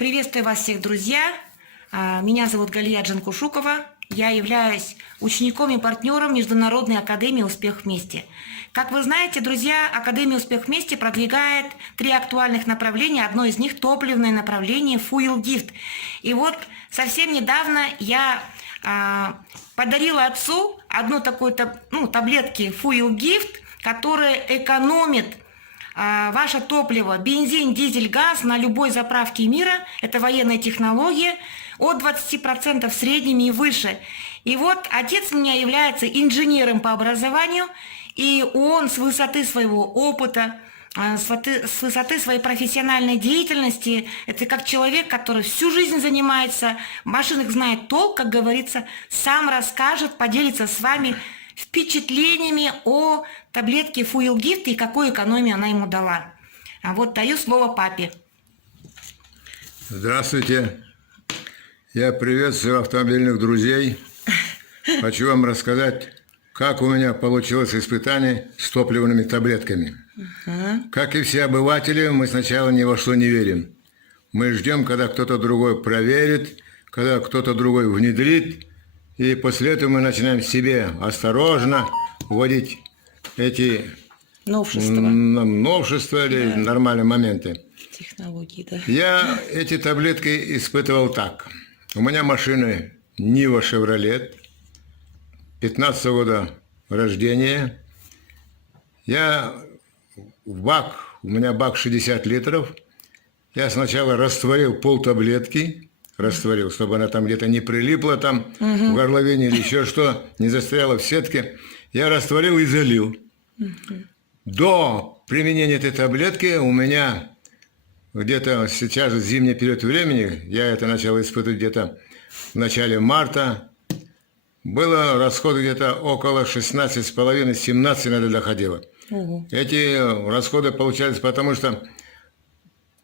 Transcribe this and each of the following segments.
Приветствую вас всех, друзья! Меня зовут Галия Джанкушукова. Я являюсь учеником и партнером Международной академии «Успех вместе». Как вы знаете, друзья, Академия «Успех вместе» продвигает 3 актуальных направления. Одно из них – топливное направление Fuel Gift. И вот совсем недавно я подарила отцу одну такую таблетки Fuel Gift, которая экономит ваше топливо, бензин, дизель, газ на любой заправке мира. Это военная технология, от 20% в среднем и выше. И вот отец у меня является инженером по образованию, и он с высоты своего опыта, с высоты своей профессиональной деятельности, это как человек, который всю жизнь занимается, в машинах знает толк, как говорится, сам расскажет, поделится с вами впечатлениями о таблетке Fuel Gift и какую экономию она ему дала. А вот даю слово папе. Здравствуйте. Я приветствую автомобильных друзей. Хочу вам рассказать, как у меня получилось испытание с топливными таблетками. Как и все обыватели, мы сначала ни во что не верим. Мы ждем, когда кто-то другой проверит, когда кто-то другой внедрит, и после этого мы начинаем себе осторожно вводить эти новшества или нормальные моменты. Технологии, да. Я эти таблетки испытывал так. У меня машина Нива Chevrolet, 15 года рождения. У меня бак 60 литров. Я сначала растворил полтаблетки, чтобы она там где-то не прилипла там в горловине или еще что, не застряла в сетке. Я растворил и залил. До применения этой таблетки у меня где-то сейчас зимний период времени, я это начал испытывать где-то в начале марта, было расход где-то около 16,5-17 иногда доходило. Эти расходы получались потому, что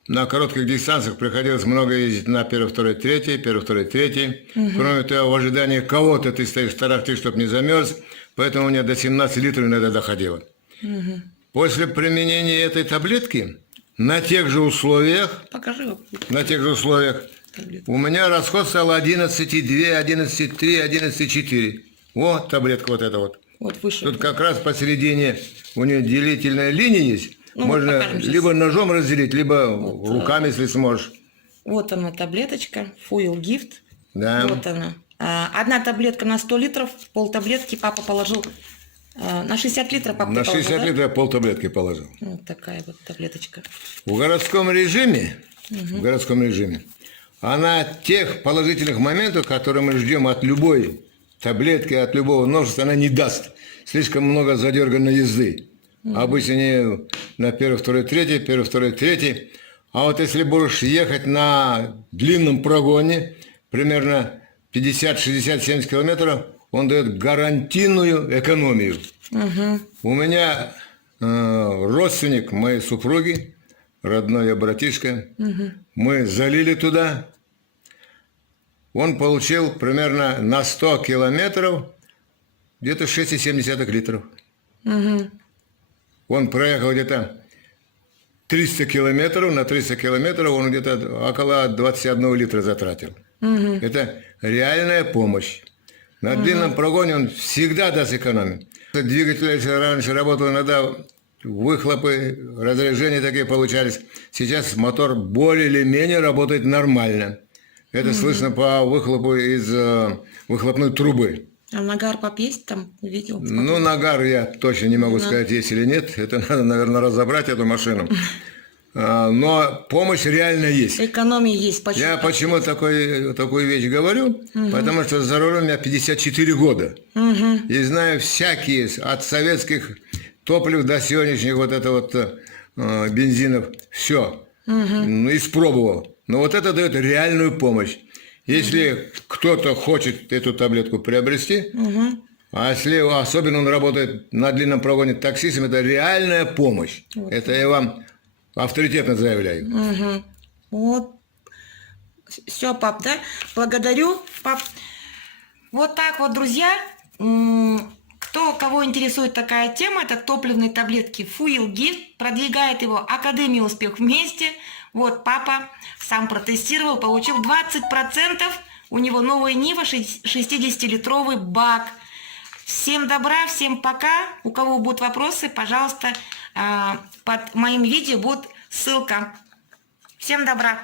на коротких дистанциях приходилось много ездить на 1, 2, 3, 1, 2, 3. Кроме того, в ожидании кого-то ты стоишь, тарахтишь, чтобы не замерз, поэтому у меня до 17 литров иногда доходило. После применения этой таблетки на тех же условиях, у меня расход стал 11,2, 11,3, 11,4. Вот таблетка вот эта вот. Выше. Тут как раз посередине у нее делительная линия есть. Можно либо ножом разделить, либо руками, если сможешь. Вот она таблеточка, Fuel Gift. Да. Вот она. Одна таблетка на 100 литров, полтаблетки папа положил. На 60 литров папа положил. На 60 литров я полтаблетки положил. Вот такая вот таблеточка. В городском режиме, она тех положительных моментов, которые мы ждем от любой таблетки, от любого множества, она не даст. Слишком много задерганной езды. Обычно не на 1, 2, 3, 1, 2, 3. А вот если будешь ехать на длинном прогоне, примерно 50, 60, 70 километров, он дает гарантийную экономию. У меня родственник моей супруги, родной я братишка, мы залили туда. Он получил примерно на 100 километров где-то 6,7 литров. Он проехал где-то 300 километров, на 300 километров он где-то около 21 литра затратил. Это реальная помощь. На длинном прогоне он всегда даст экономию. Двигатель, если раньше работал, иногда выхлопы, разряжения такие получались. Сейчас мотор более или менее работает нормально. Это слышно по выхлопу из выхлопной трубы. А нагар пап есть там? Видел? Ну, нагар я точно не могу сказать, есть или нет. Это надо, наверное, разобрать эту машину. Но помощь реально есть. Экономия есть. Почему? Я почему такую вещь говорю? Потому что за рулем у меня 54 года. И знаю всякие, от советских топлив до сегодняшних бензинов. Все. Испробовал. Но вот это дает реальную помощь. Если кто-то хочет эту таблетку приобрести, а если особенно он работает на длинном прогоне таксистом, это реальная помощь. Это я вам авторитетно заявляю. Вот. Все, пап, да? Благодарю, пап. Вот так вот, друзья. Кого интересует такая тема, это топливные таблетки Fuel Gift. Продвигает его Академия «Успех вместе». Вот, папа сам протестировал, получил 20%. У него новая Нива, 60-литровый бак. Всем добра, всем пока. У кого будут вопросы, пожалуйста, под моим видео будет ссылка. Всем добра.